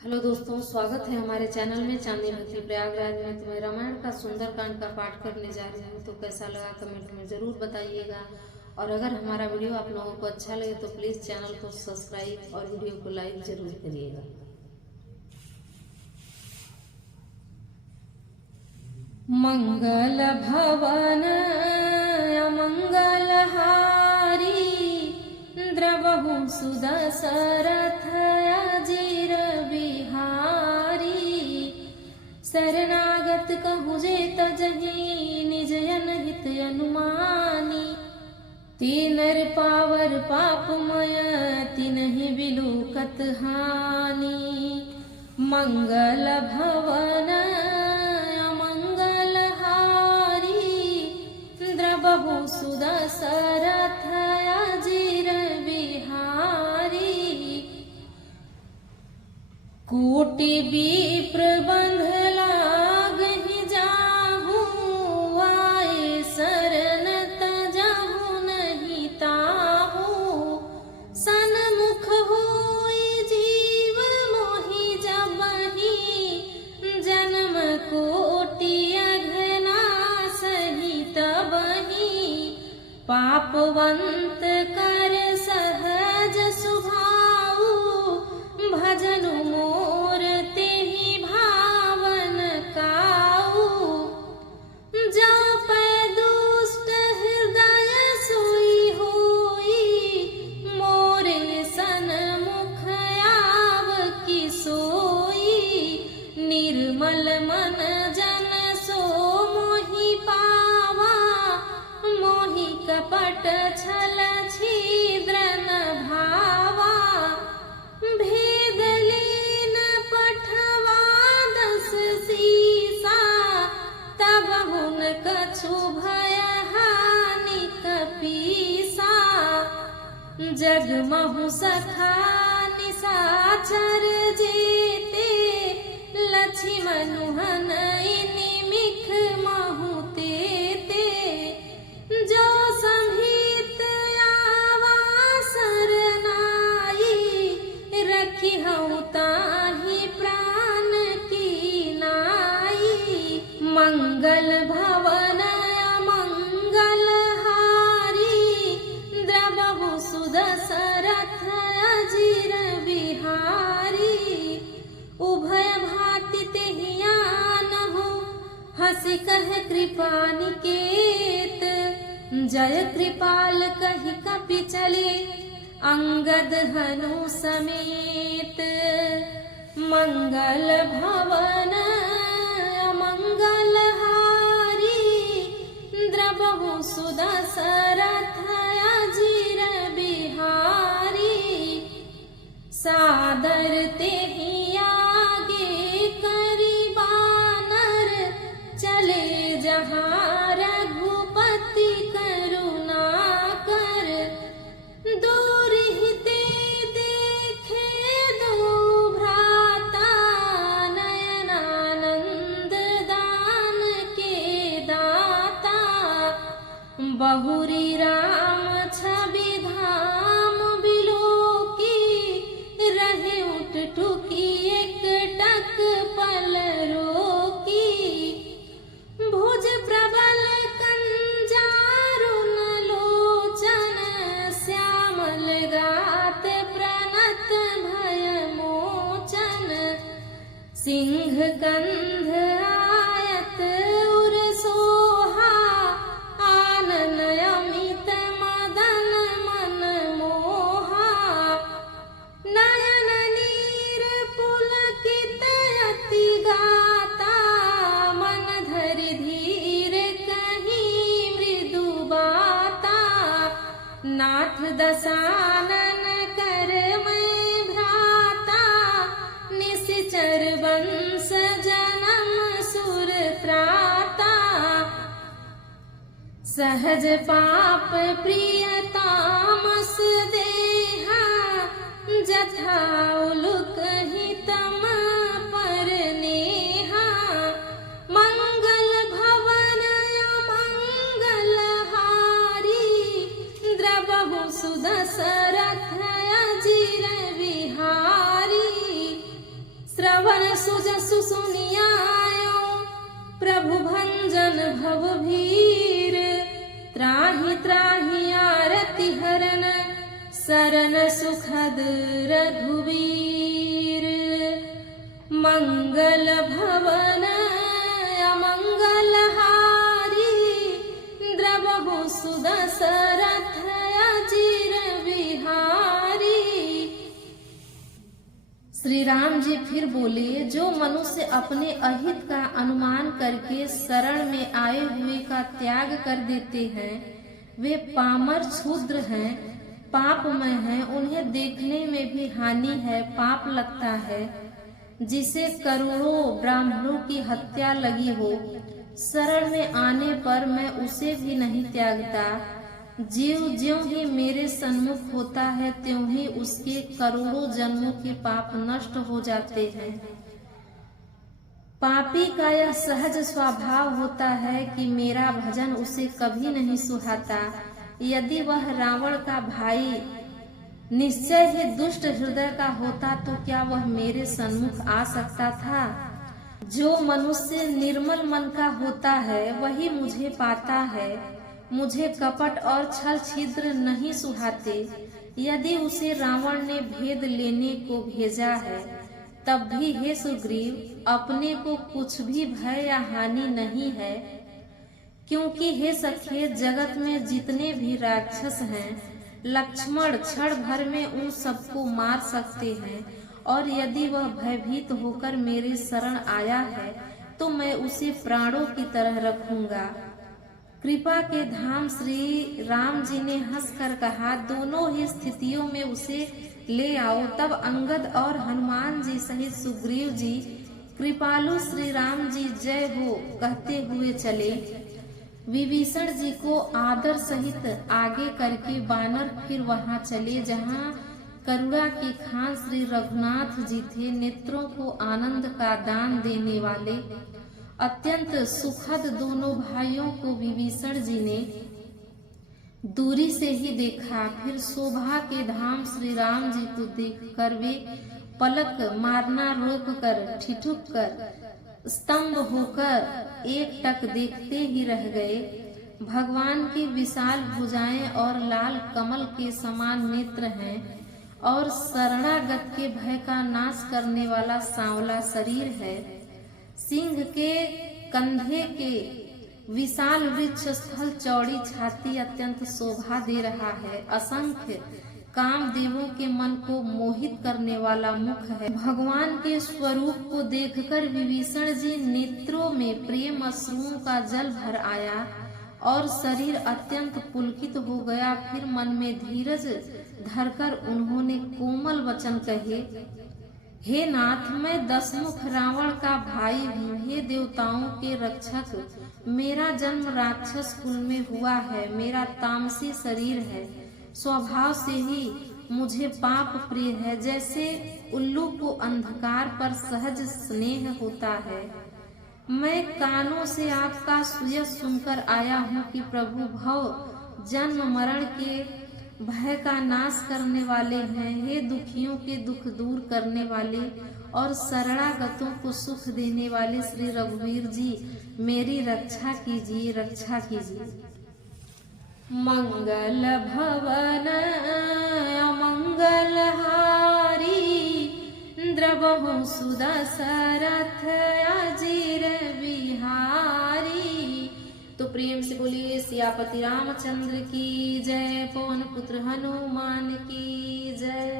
Hello दोस्तों, स्वागत है हमारे चैनल में चांदनी भक्ति प्रयागराज में। तो मैं रामायण का सुंदरकांड का पाठ करने जा रही हूँ, तो कैसा लगा कमेंट में ज़रूर बताइएगा। और अगर हमारा वीडियो आप लोगों को अच्छा लगे तो प्लीज़ चैनल को सब्सक्राइब और वीडियो को लाइक ज़रूर करिएगा। मंगल भवन अमंगल हारी, द्रवहु सुदशरथ अजीर बिहारी। शरणागत कहु जे तजहि, निज जनहित अनुमानी। तीनर पावर पापमय, तिनहि बिलुकत हानि। मंगल भवन अमंगल हारी, द्रवहु सुदशरथ अजीर बिहारी। कोटि विप्र बंध लागहि जाहु, आए शरण तजहु नहीं ताहु। सन्मुख होई जीव मोहि जबहि, जन्म कोटि अघनासहि तबहि। पापवंत कर सहज सुभाऊ, भजनु मोर तेहि भावन काऊ। जपै दुष्ट हृदय सोई होई, मोरे सन्मुख आव कि सोई। निर्मल मन जन सो मोहि पावा, मोहि कपट छल छिद्र न भावा। भेद लीन पठवा दस सीसा, तब हुन कछु भय हानि कपीसा। जगमहु सखा निशाचर जेते, लक्ष्मण हनहि निमिख महु तेते। जो संहित आवा सरनाई, रखिहउ ताहि प्राण की नाई। मंगल भवन अमंगल हारी, द्रवहु सुदशरथ अजीर बिहारी। उभय भाति तेहि आनहु, हंसि कह कृपा निकेत। जय कृपाल कहि कपि चले, अंगद हनु समेत। मंगल भवन अमंगल हारी, द्रवहु सुदशरथ अजीर बिहारी। सादर तेहि आगे करि बानर, चले जहाँ रघुपति करुणा कर। दूर ही ते देखे दो भ्राता, नयनानंद दान के दाता। बहुरी राम छवि धाम बिलोकी, रहे उठ टुकी एक टक पल रोकी। भुज प्रबल कंजारुन लोचन, श्यामल गात प्रणत भय मोचन। सिंह कंध आयत उर सोहा, आनन अमित मदन मन मोहा। नयन नीर पुलकित अति गाता, मन धरि धीर कहीं मृदु बाता। नाथ दसानन कर मैं भ्राता, निश्चर वंश जन्म सुर त्राता। सहज पाप प्रिय तामस देहा, जथा उलुक हितम पर नेहा। मंगल भवन अमंगल हारी, द्रवहु सुदशरथ अजीर बिहारी। श्रवण सुजसु सुनियायो प्रभु भंजन भव भीर। त्राहि त्राहि आरति हरन शरण सुखद रघुवीर। मंगल भवन अमंगल हारी द्रवहु सुदशरथ अचिर बिहारी। श्री राम जी फिर बोले, जो मनुष्य अपने अहित का अनुमान करके शरण में आए हुए का त्याग कर देते हैं, वे पामर क्षुद्र हैं, पापमय हैं, उन्हें देखने में भी हानि है, पाप लगता है। जिसे करोड़ों ब्राह्मणों की हत्या लगी हो, शरण में आने पर मैं उसे भी नहीं त्यागता। जीव ज्यों ही मेरे सन्मुख होता है, त्यों ही उसके करोड़ों जन्मों के पाप नष्ट हो जाते हैं। पापी का यह सहज स्वभाव होता है कि मेरा भजन उसे कभी नहीं सुहाता। यदि वह रावण का भाई निश्चय ही दुष्ट हृदय का होता तो क्या वह मेरे सन्मुख आ सकता था। जो मनुष्य निर्मल मन का होता है वही मुझे पाता है। मुझे कपट और छल छिद्र नहीं सुहाते। यदि उसे रावण ने भेद लेने को भेजा है, तब भी हे सुग्रीव, अपने को कुछ भी भय या हानि नहीं है। क्योंकि हे सखे, जगत में जितने भी राक्षस हैं, लक्ष्मण क्षण भर में उन सबको मार सकते हैं। और यदि वह भयभीत होकर मेरे शरण आया है तो मैं उसे प्राणों की तरह रखूंगा। कृपा के धाम श्री राम जी ने हंसकर कहा, दोनों ही स्थितियों में उसे ले आओ। तब अंगद और हनुमान जी सहित सुग्रीव जी कृपालु श्री राम जी जय हो कहते हुए चले। विभीषण जी को आदर सहित आगे करके बानर फिर वहां चले जहां करुणा की खान श्री रघुनाथ जी थे। नेत्रों को आनंद का दान देने वाले अत्यंत सुखद दोनों भाइयों को विभीषण जी ने दूरी से ही देखा। फिर शोभा के धाम श्री राम जी को देखकर वे पलक मारना रोककर ठिठुक कर स्तंभ होकर एक टक देखते ही रह गए। भगवान की विशाल भुजाएं और लाल कमल के समान नेत्र हैं और शरणागत के भय का नाश करने वाला सांवला शरीर है। सिंह के कंधे के विशाल वृक्ष स्थल चौड़ी छाती अत्यंत शोभा दे रहा है। असंख्य कामदेवों के मन को मोहित करने वाला मुख है। भगवान के स्वरूप को देखकर विभीषण जी नेत्रों में प्रेम अश्रुओं का जल भर आया और शरीर अत्यंत पुलकित हो गया। फिर मन में धीरज धरकर उन्होंने कोमल वचन कहे, हे नाथ, मैं दशमुख रावण का भाई हूँ। हे देवताओं के रक्षक, मेरा जन्म राक्षस कुल में हुआ है। मेरा तामसी शरीर है। स्वभाव से ही मुझे पाप प्रिय है। जैसे उल्लू को अंधकार पर सहज स्नेह होता है। मैं कानों से आपका सुयश सुनकर आया हूँ कि प्रभु भव जन्म मरण के भय का नाश करने वाले हैं। हे दुखियों के दुख दूर करने वाले और शरणागतों को सुख देने वाले श्री रघुवीर जी, मेरी रक्षा कीजिए, रक्षा कीजिए। मंगल भवन अमंगल हारी द्रवहु सुदशरथ अचिर बिहारी। तो प्रेम से बोलिए सियापति रामचंद्र की जय, पवन पुत्र हनुमान की जय।